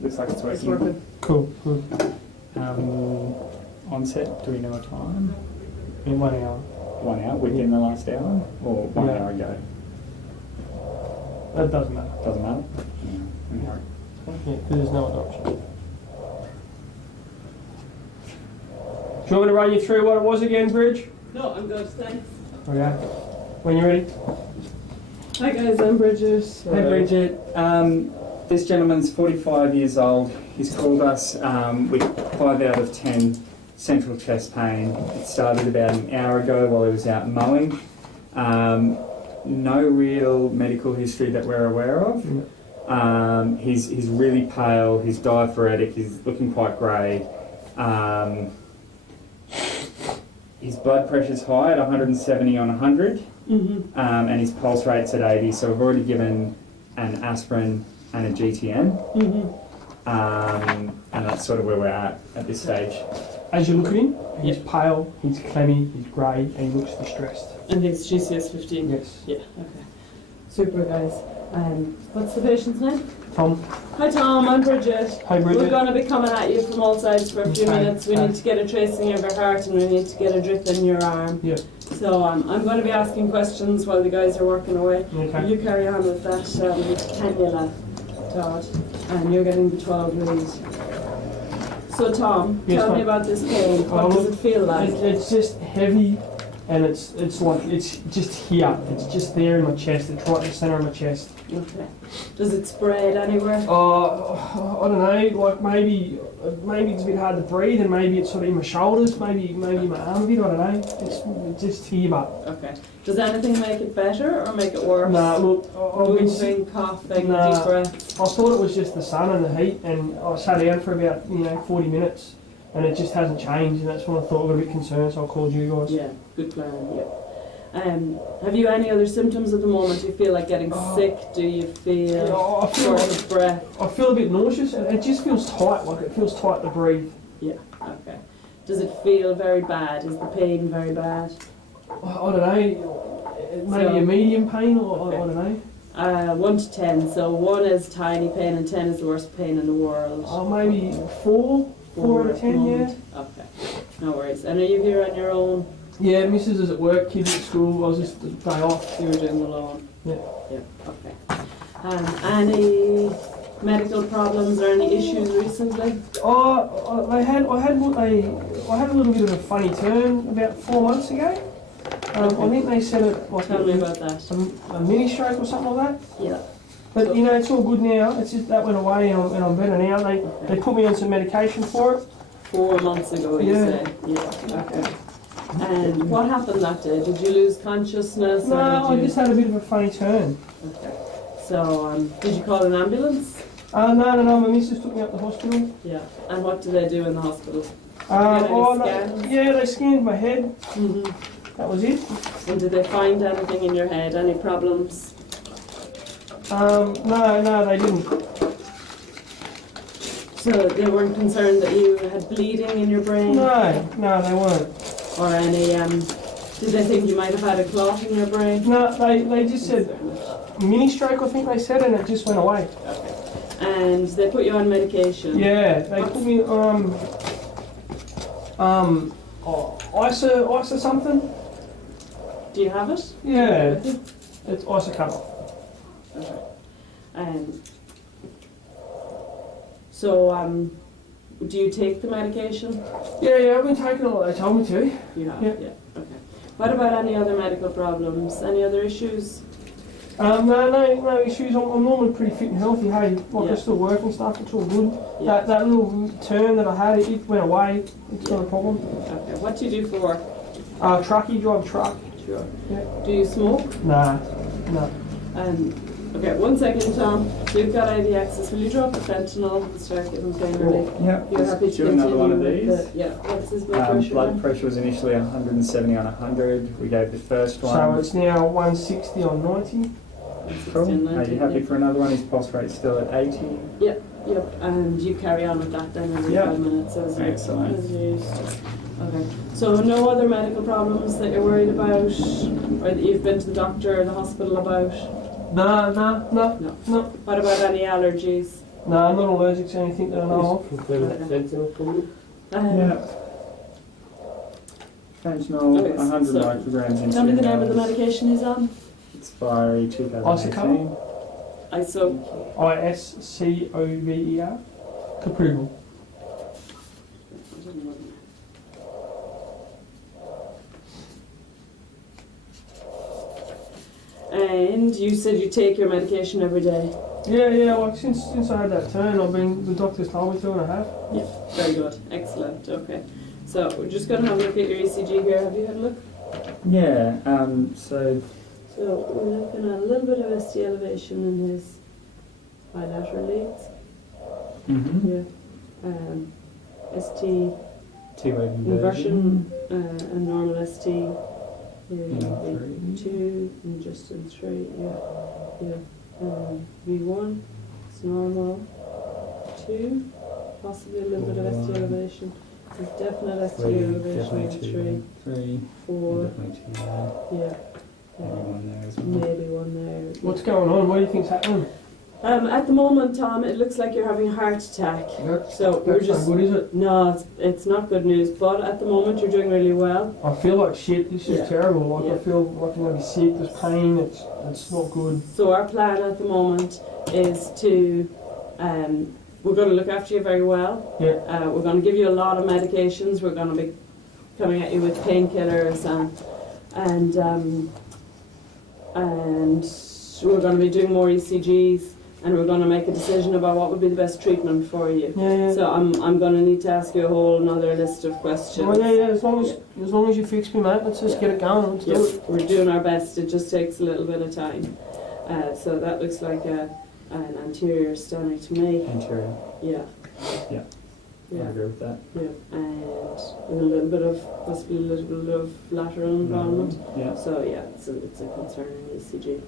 Looks like it's working. It's working. Cool. Onset, do we know a time? In 1 hour. 1 hour, within the last hour? Or 1 Yeah. hour ago? That doesn't matter. Doesn't matter? Yeah. Yeah, because there's no other option. Do you want me to run you through what it was again, Bridge? No, I'm good, thanks. Okay. When you're ready. Hi guys, I'm Bridget. Hey Bridget, this gentleman's 45 years old. He's called us with 5 out of 10 central chest pain. It started about an hour ago while he was out mowing. No real medical history that we're aware of. He's really pale, he's diaphoretic, he's looking quite grey. His blood pressure's high at 170 on 100, and his pulse rate's at 80, so we've already given an aspirin and a GTN, and that's sort of where we're at this stage. As you look at him, he's pale, he's clammy, he's grey, and he looks distressed. And it's GCS 15? Yes. Yeah, okay. Super guys. What's the patient's name? Tom. Hi Tom, I'm Bridget. Hi Bridget. We're going to be coming at you from all sides for a few minutes. We need to get a tracing of your heart and we need to get a drip in your arm. Yeah. So I'm going to be asking questions while the guys are working away. Okay. You carry on with that cannula, Todd, and you're getting the 12 lead. So Tom, Yes, tell me ma'am. about this pain. What does it feel like? It's just heavy, and it's just here. It's just there in my chest. It's right in the centre of my chest. Okay. Does it spread anywhere? I don't know. Like maybe it's a bit hard to breathe, and maybe it's sort of in my shoulders, maybe my arm a bit. I don't know. It's just here, but. Okay. Does anything make it better or make it worse? Nah, look, Moving, coughing, deep breaths. I thought it was just the sun and the heat, and I sat down for about 40 minutes, and it just hasn't changed, and that's when I thought I got a bit concerned, so I called you guys. Yeah, good plan. Yeah. Have you any other symptoms at the moment? Do you feel like getting sick? Do you feel short of breath? I feel a bit nauseous, and it just feels tight. Like it feels tight to breathe. Yeah. Okay. Does it feel very bad? Is the pain very bad? I don't know. Maybe a medium pain, or okay. I don't know. 1 to 10. So 1 is tiny pain, and 10 is the worst pain in the world. Maybe 4 out of 10. Yeah. Okay. No worries. And are you here on your own? Yeah, Mrs. is at work, kids at school. I was just a day off. You were doing alone. Yeah. Yeah. Okay. Any medical problems or any issues recently? I had a little bit of a funny turn about 4 months ago. I think they said it like Tell me about that. a mini stroke or something like that. Yeah. But it's all good now. It's just that went away and I'm better now. They put me on some medication for it. 4 months ago, you say? Yeah. Okay. And what happened that day? Did you lose consciousness? No, I just had a bit of a funny turn. Okay. So, did you call an ambulance? No, my missus took me up to the hospital. Yeah. And what do they do in the hospital? Yeah, they scanned my head. That was it. And did they find anything in your head? Any problems? No, they didn't. So they weren't concerned that you had bleeding in your brain? No, they weren't. Or any, did they think you might have had a clot in your brain? No, they just said mini stroke, I think they said, and it just went away. Okay. And they put you on medication? Yeah, they put me ISA something. Do you have it? Yeah, it's ISA cover. Okay. So, do you take the medication? Yeah, I've been taking all they told me to. You have? Yeah. Okay. What about any other medical problems? Any other issues? No issues. I'm normally pretty fit and healthy. Hey, I still work and stuff. It's all good. Yeah. That little turn that I had, it went away. It's not a problem. Okay. What do you do for work? Truckie, drive truck. Sure. Yeah. Do you smoke? No. Okay, 1 second, Tom. So you've got IV access. Will you drop the fentanyl and start giving pain relief? Yeah. You're happy to do another one of continue these. with What's his blood pressure? Blood pressure was initially 170 on 100. We gave the first one. So it's now 160 on 90. Cool. Are you happy for another one? His pulse rate's still at 80. Yep. And you carry on with that then every 5 minutes as you used to. Okay. So no other medical problems that you're worried about, or that you've been to the doctor or the hospital about? No. No. What about any allergies? No, I'm not allergic to anything that I know Yeah. Fentanyl, Okay, 100 so micrograms in Tell me 2 the name of the mils. medication he's on. Expiry 2018. ISO. of. ISCOVER. Caprigal. And you said you take your medication every day. Yeah, like since I had that turn, the doctor's told me 2.5. Yeah, very good. Excellent. Okay. So we're just going to have a look at your ECG here. Have you had a look? Yeah, so So we're looking at a little bit of ST elevation in his bilateral leads. mm-hmm. Yeah. ST T-wave inversion and normal ST in In 2 and just in 3. Yeah. V1 it's normal. 2 possibly a little bit of ST elevation. There's definite ST elevation in 3. 3. 4. Definitely 2 there. Yeah. Maybe one there as well. Maybe one there. What's going on? What do you think's happening? At the moment, Tom, it looks like you're having a heart attack. So we're That's just not good, is it? no, it's not good news. But at the moment, you're doing really well. I feel like shit. This is Yeah. terrible. Like Yeah. I feel like I'm gonna be sick. There's pain. It's not good. So our plan at the moment is to we're going to look after you very well. Yeah. We're going to give you a lot of medications. We're going to be coming at you with painkillers and we're going to be doing more ECGs. And we're going to make a decision about what would be the best treatment for you. Yeah. So I'm going to need to ask you a whole another list of questions. Oh yeah. As long as you fix me, mate. Let's just get it going. Let's do Yes, it. we're doing our best. It just takes a little bit of time. So that looks like an anterior stenomy to me. Anterior. Yeah. Yeah. I Yeah. agree with that. Yeah. And with a little bit of possibly a little bit of lateral involvement. Yeah. So yeah, it's a concerning ECG.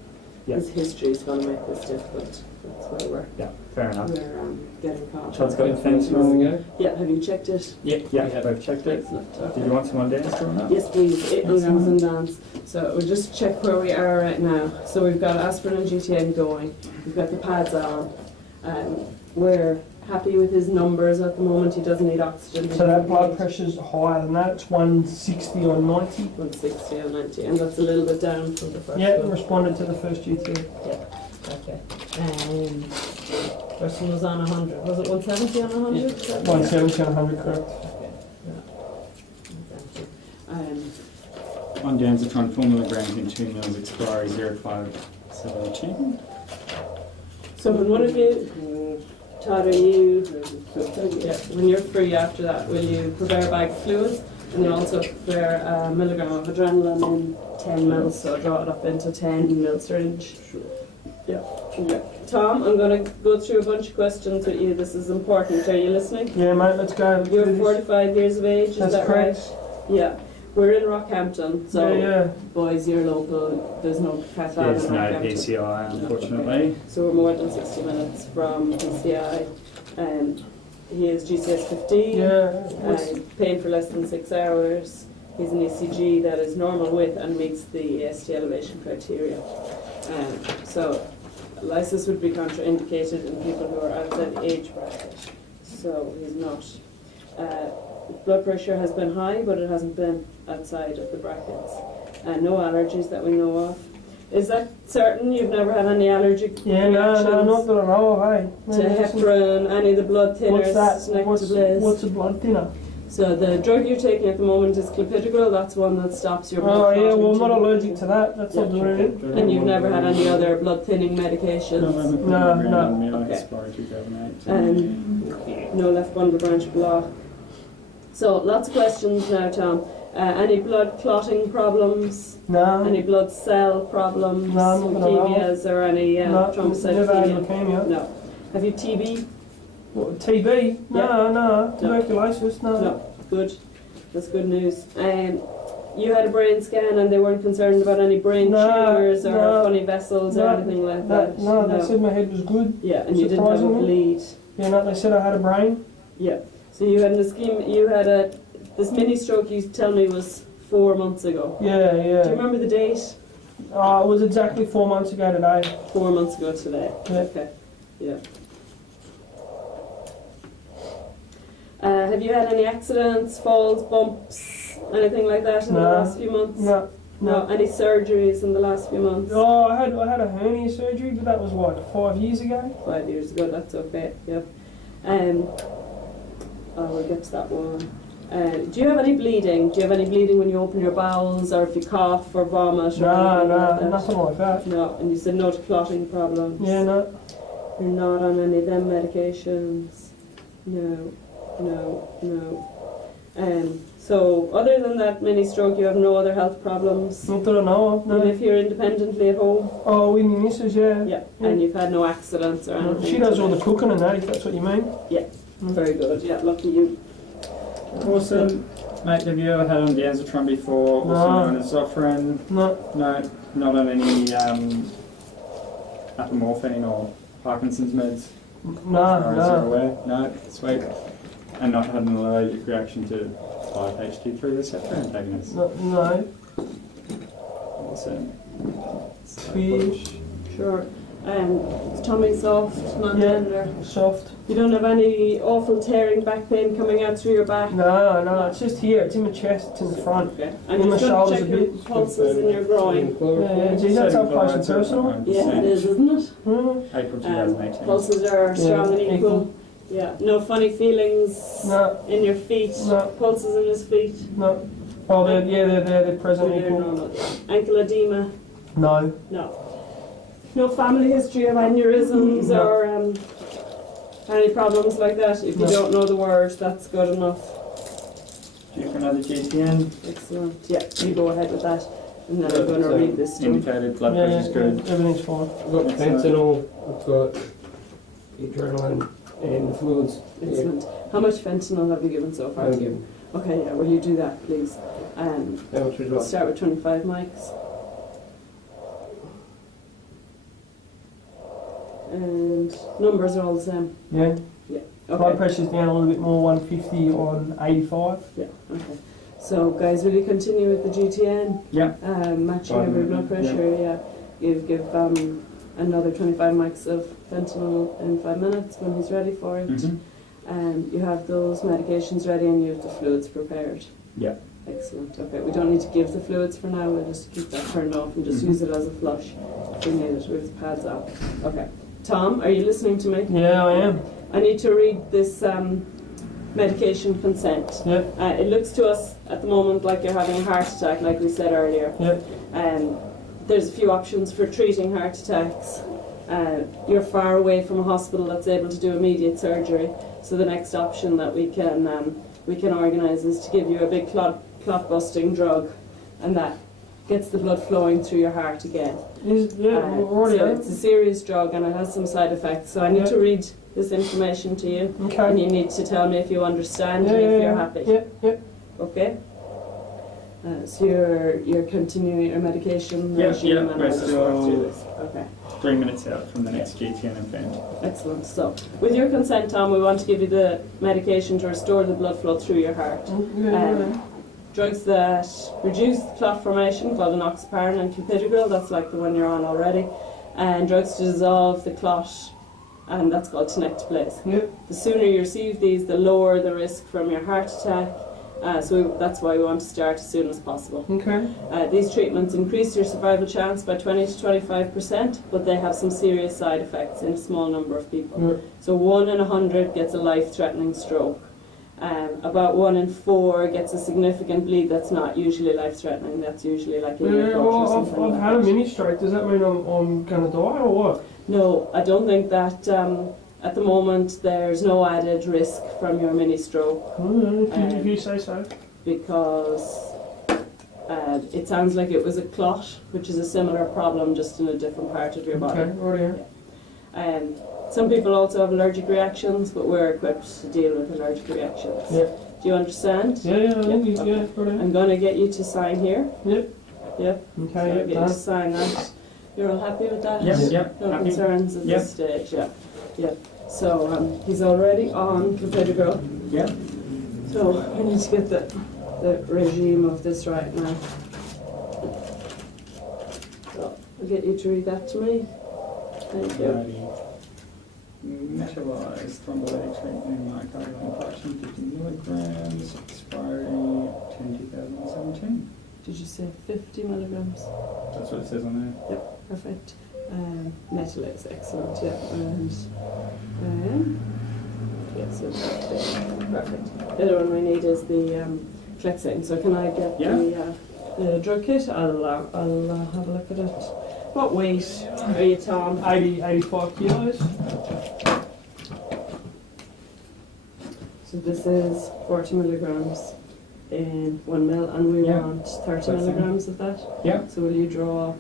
Yeah. His history is going to make this difficult. That's why Yeah, fair enough. we're getting caught. Chad's got your fentanyl. Yeah, have you checked it? Yeah, I've checked it. Excellent. Did Okay. you want some on dance or not? Yes, please. 8 milligrams in dance. So we'll just check where we are right now. So we've got aspirin and GTN going. We've got the pads on. We're happy with his numbers at the moment. He doesn't need oxygen. So that blood pressure's higher than that. It's 160 on 90. 160 or 90, and that's a little bit down from the first Yeah, one. responded to the first GT. Okay. First one was on 100. Was it 170 on 100? Is that right? 170 on 100, correct. Okay. Yeah. Thank you. On dance, 4 milligrams in 2 mils, expiry 05/17. So when one of you, Todd, are you, yeah, when you're free after that, will you prepare a bag of fluids and then also prepare a milligram of adrenaline in 10 mils, so draw it up into 10 mil syringe? Yeah. Tom, I'm going to go through a bunch of questions with you. This is important. Are you listening? Yeah, mate, let's go. Let's do You're this. 45 years of age, is That's that correct. right? Yeah. We're in Rockhampton, so Yeah. boys, you're local. There's no cath lab There's in no Rockhampton. PCI, unfortunately. So we're more than 60 minutes from PCI. He is GCS 15. Yeah. Pain for less than 6 hours. He's an ECG that is normal width and meets the ST elevation criteria. So lysis would be contraindicated in people who are outside the age bracket. So he's not. Blood pressure has been high, but it hasn't been outside of the brackets. No allergies that we know of. Is that certain? You've never had any allergic Yeah, reactions no, not that I know of, hey. to heparin, any of the blood thinners? What's that? Nectar-Bliss? What's a blood thinner? So the drug you're taking at the moment is clopidogrel. That's one that stops your blood Oh, yeah, clotting well, I'm to not the- allergic to that. That's not doing it. And you've never had any other blood thinning medications? No. Okay. Expiry 2008. No left bundle branch block. So lots of questions now, Tom. Any blood clotting problems? No. Any blood cell problems? No, nothing at all. Leukemias or any No, never had thrombocytopenia? leukemia. No. Have you TB? What, TB? No. Tuberculosis? No. No. Good. That's good news. You had a brain scan and they weren't concerned about any brain tumours or no. funny vessels or anything like that? No, they said my head was good. Yeah, and you didn't have a Surprisingly. bleed. Yeah, no, they said I had a brain. Yeah. So you had an ischemia. You had this mini stroke. You tell me was 4 months ago. Yeah. Do you remember the date? It was exactly 4 months ago today. 4 months ago today. Yeah. Okay. Yeah. Have you had any accidents, falls, bumps, anything like that in the No. last few months? No. No. Any surgeries in the last few months? Oh, I had a hernia surgery, but that was what, 5 years ago? 5 years ago. That's okay. Yep. We'll get to that one. Do you have any bleeding? Do you have any bleeding when you open your bowels, or if you cough or vomit? Or anything like that? Nothing like that. No. And you said no to clotting problems. Yeah, no. You're not on any of them medications? No. So other than that mini stroke, you have no other health problems? Not that I know of, You no. live here independently at home? Oh, with my missus, yeah. Yeah. And you've had no accidents or anything? She does all the cooking and that, if that's what you mean. Very good. Yeah, lucky you. Awesome. Mate, have you ever had on Diazotron before, also No. known as Zofran? No. No, not on any apomorphine or Parkinson's meds? As far as you're No. aware? No, sweet. And not had an allergic reaction to 5-HT3 receptor antagonists? No. Awesome. Fish. Sure. Tummy soft, not Yeah. tender. Soft. You don't have any awful tearing back pain coming out through your back? No, it's just here. It's in my chest. It's in the front. Okay. In And my you're going shoulders to a check your bit. pulses in your groin? Yeah, geez, that's up close and personal. Yeah, it is, isn't it? April 2018. Pulses are strong and equal. Yeah. No funny feelings No. in your feet? No. Pulses in his feet? No. Oh, they're present They're equal. normal. Ankle edema? No. No. No family history of aneurysms No. or any problems like that? If you No. don't know the word, that's good enough. Due for another GTN. Excellent. Yeah, you go ahead with that. And then I'm going to read this to you. Indicated blood pressure's good. Everything's fine. I've got fentanyl, I've got adrenaline and fluids. Excellent. How much fentanyl have you given so far? I'll give them. Okay, yeah, will you do that, please? How much would you like? Start with 25 mics. And numbers are all the same. Yeah. Blood Okay. pressure's down a little bit more, 150 on 85. Yeah, okay. So, guys, will you continue with the GTN? Yeah. Matching every blood pressure, yeah. Give another 25 mics of fentanyl in 5 minutes when he's ready for it. Mm-hmm. You have those medications ready and you have the fluids prepared. Yeah. Excellent. Okay, we don't need to give the fluids for now. We'll just keep that turned off and just Mhm. use it as a flush if we need it with the pads out. Okay. Tom, are you listening to me? Yeah, I am. I need to read this medication consent. Yeah. It looks to us at the moment like you're having a heart attack, like we said earlier. Yeah. There's a few options for treating heart attacks. You're far away from a hospital that's able to do immediate surgery, so the next option that we can organise is to give you a big clot busting drug, and that gets the blood flowing through your heart again. Already. So it's a serious drug and it has some side effects. So I need Yeah. to read this information to you, and Okay. you need to tell me if you understand Yeah, and if yeah, you're yeah. happy. Yeah. Okay. So you're continuing your medication Yeah, regime, yeah, and we're I'll just work still- through this. Okay. 3 minutes out from the next GTN event. Excellent. So, with your consent, Tom, we want to give you the medication to restore the blood flow through your heart. Drugs that reduce clot formation, called enoxaparin and clopidogrel, that's like the one you're on already, and drugs to dissolve the clot, and that's called tenecteplase. Yep. The sooner you receive these, the lower the risk from your heart attack. That's why we want to start as soon as possible. Okay. These treatments increase your survival chance by 20 to 25%, but they have some serious side effects in a small number of people. Yeah. So 1 in 100 gets a life-threatening stroke. About 1 in 4 gets a significant bleed that's not usually life-threatening. That's usually like a ear flush or Well, something I've like had a that. mini stroke. Does that mean I'm going to die or what? No, I don't think that at the moment there's no added risk from your mini stroke, If you say so. because it sounds like it was a clot, which is a similar problem just in a different part of your body. Okay, right. Some people also have allergic reactions, but we're equipped to deal with allergic reactions. Yeah. Do you understand? Yeah, Okay. right. I'm going to get you to sign here. Yep. Yep. So I'll Okay, get you to done. sign that. You're all happy with that? Yep, Yeah. yep. No Happy? concerns at Yep. this stage, yeah. Yep. So he's already on clopidogrel. Yep. So I need to get the regime of this right now. So I'll get you to read that to me. Thank you. Alrighty. Metabolized thrombolytic treatment, myocardial infarction, 50 milligrams, expiry 10/2017. Did you say 50 milligrams? That's what it says on there. Perfect. Metalaze, excellent, yeah. Yeah, so perfect. The other one we need is the Clexane. So can I get the drug kit? I'll have a look at it. What weight are you, Tom? 85 kilos. So this is 40 milligrams in 1 ml, and we want 30 milligrams of that. Yeah. So will you draw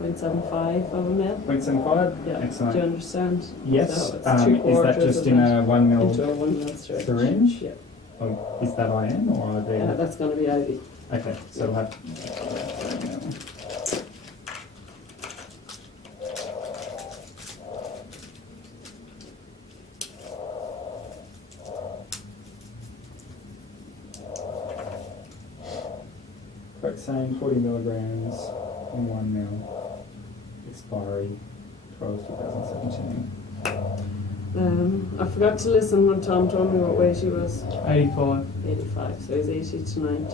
0.75 of a ml? 0.75? Yeah. Excellent. Do you understand? Yes. So it's Is 3/4 that just of in that a 1 ml into a 1 ml syringe? syringe? Yeah. Oh, is that IM or IV? That's going to be IV. Okay, so we'll have. Clexane, 40 milligrams in 1 ml. Expiry 12/2017. I forgot to listen when Tom told me what weight he was. 85. 85, so he's 80 to 90.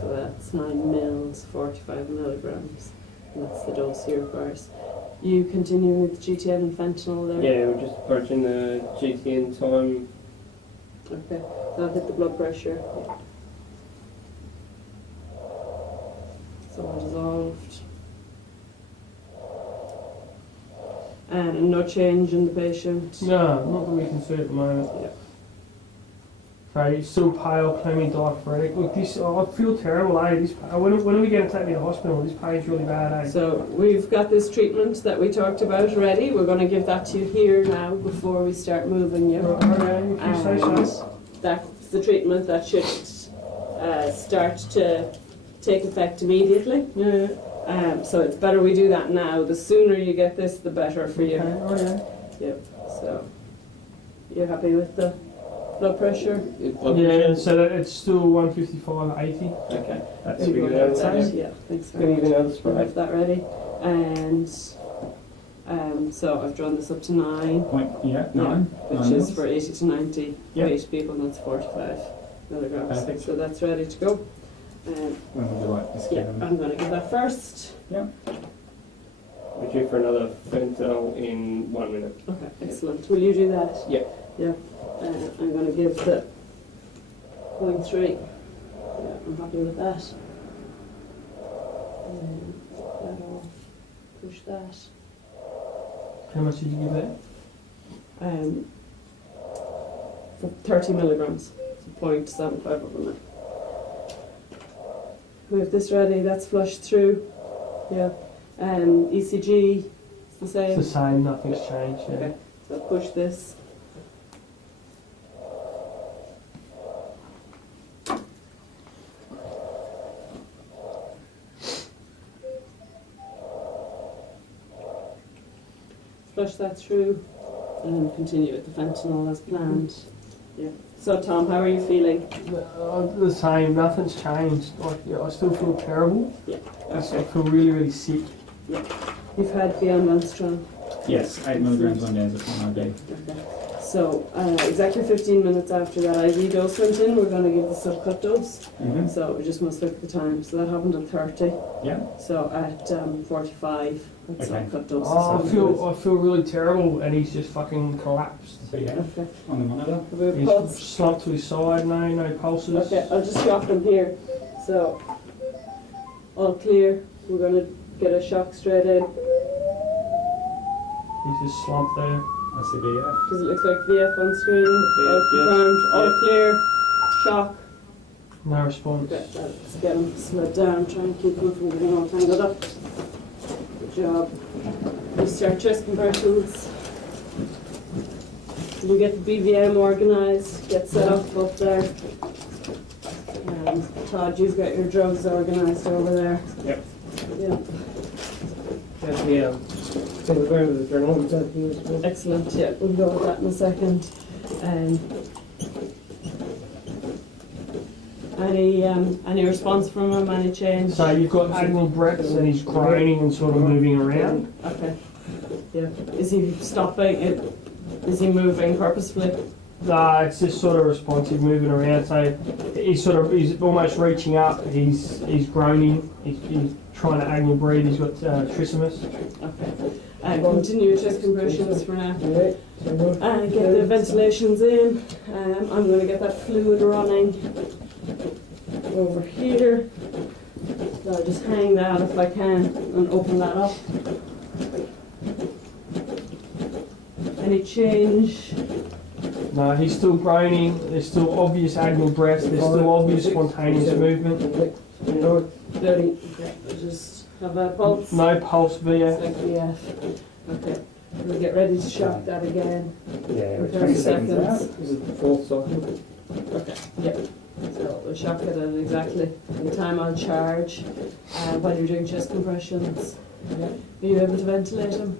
So that's 9 mils, 45 milligrams. And that's the dose he requires. You continuing with GTN and fentanyl there? Yeah, we're just approaching the GTN time. Okay, so I'll hit the blood pressure. So all dissolved. And no change in the patient? No, not that we can see at the moment. Yeah. Okay, still pale, clammy, diaphoretic. Look, this, I feel terrible, eh? When are we going to take me to hospital? This pain's really bad, eh? So we've got this treatment that we talked about ready. We're going to give that to you here now before we start moving you. Okay, if you say so. That's the treatment that should start to take effect immediately. Yeah. So it's better we do that now. The sooner you get this, the better for you. Okay. Yep. So you're happy with the blood pressure? Yeah, so that it's still 155/80. Okay. That's We'll really go good. with that. Yeah. Thanks Can very you much. even have the We'll spray? have that ready. And so I've drawn this up to 9. Yeah, Yeah, 9. which 9 is mils. for 80 to 90 Yeah. weight people, and that's 45 milligrams. Perfect. So that's ready to go. When would you like this Yeah, given? I'm going to give that first. We're due for another fentanyl in 1 minute. Okay, excellent. Will you do that? Yeah. Yeah. I'm going to give the 0.3. Yeah, I'm happy with that. That off. Push that. How much did you give that? For 30 milligrams. So 0.75 of a minute. We have this ready. That's flushed through. Yeah. ECG. It's the same. It's the same, nothing's changed. Yeah. Okay. So push this. Flush that through and continue with the fentanyl as planned. Yeah. So Tom, how are you feeling? The same, nothing's changed. Like, yeah, I still feel terrible. Yeah. I feel really, really sick. You've had the ondansetron. Yes, 8 milligrams on Danzatron IV. Okay. So exactly 15 minutes after that IV dose went in, we're going to give the subcut dose. Mm-hmm. So we just must look at the time. So that happened at 30. Yeah. So at 45, that's Okay. subcut dose. I feel really terrible, and he's just fucking collapsed. So yeah, Okay. on the monitor. Have we a He's pulse? slumped to his side, no pulses. Okay, I'll just shock him here. So all clear. We're going to get a shock straight in. He's just slumped there. I see VF. Does it look like VF on screen? VF, All yes. confirmed. All Yeah. clear. Shock. No response. Okay, let's get him slowed down. Try and keep him from getting all tangled up. Good job. Restart chest compressions. We get the BVM organised. Get set up there. Todd, you've got your drugs organised over there. Yep. Yeah. Yeah. So we're going with the adrenaline. Is that here? Excellent. Yeah, we'll go with that in a second. Any response from him? Any change? So you've got agonal breaths and he's groaning and sort of moving around. Okay. Yeah. Is he stopping it? Is he moving purposefully? It's just sort of responsive, moving around. So he's almost reaching up. He's groaning. He's trying to agonal breathe. He's got trismus. Okay. Continue chest compressions for now. Get the ventilations in. I'm going to get that fluid running over here. So I'll just hang that if I can and open that up. Any change? No, he's still groaning. There's still obvious agonal breaths. There's still obvious spontaneous movement. 30. Okay. Just have a pulse. No pulse via. It's like VF. Okay. We'll get ready to shock that again. Yeah, For we're 30 20 seconds out. seconds. This is the fourth cycle. Okay. Yep. So we'll shock it at exactly the time I'll charge while you're doing chest compressions. Are you able to ventilate him?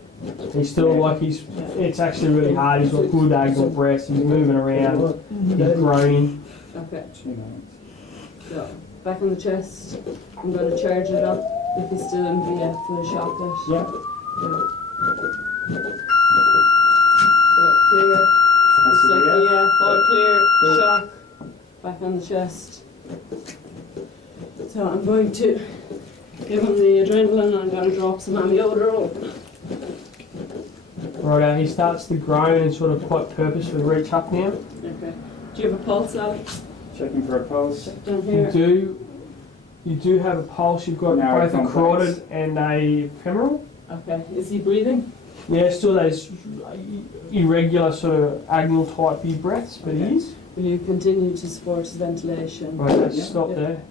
He's still like it's actually really hard. He's got good agonal breaths. He's moving around. He's groaning. Okay. 2 minutes. So back on the chest. I'm going to charge it up. If he's still in VF, we'll shock it. Yeah. So clear. That's Just like the VF, all clear. Shock. Back on the chest. So I'm going to give him the adrenaline. I'm going to drop some amiodarone. Right, he starts to groan and sort of quite purposefully reach up now. Okay. Do you have a pulse, Alex? Checking for a pulse. Down here. You do have a pulse. You've got Narrow both a complex. carotid and a femoral. Okay. Is he breathing? Yeah, still those irregular sort of agonal type V breaths, but he Okay. is. Will you continue to support his ventilation? Right, let's Yeah. stop Yeah. there.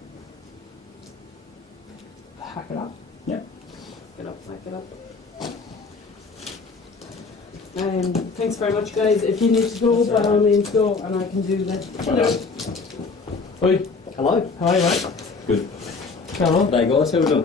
Hack it up. Get up, back it up. Thanks very much, guys. If you need to go, That's by all all right. means go, and I can do that. Oi, Hello. how are you, mate? Good. Come on. Hey guys, how we doing?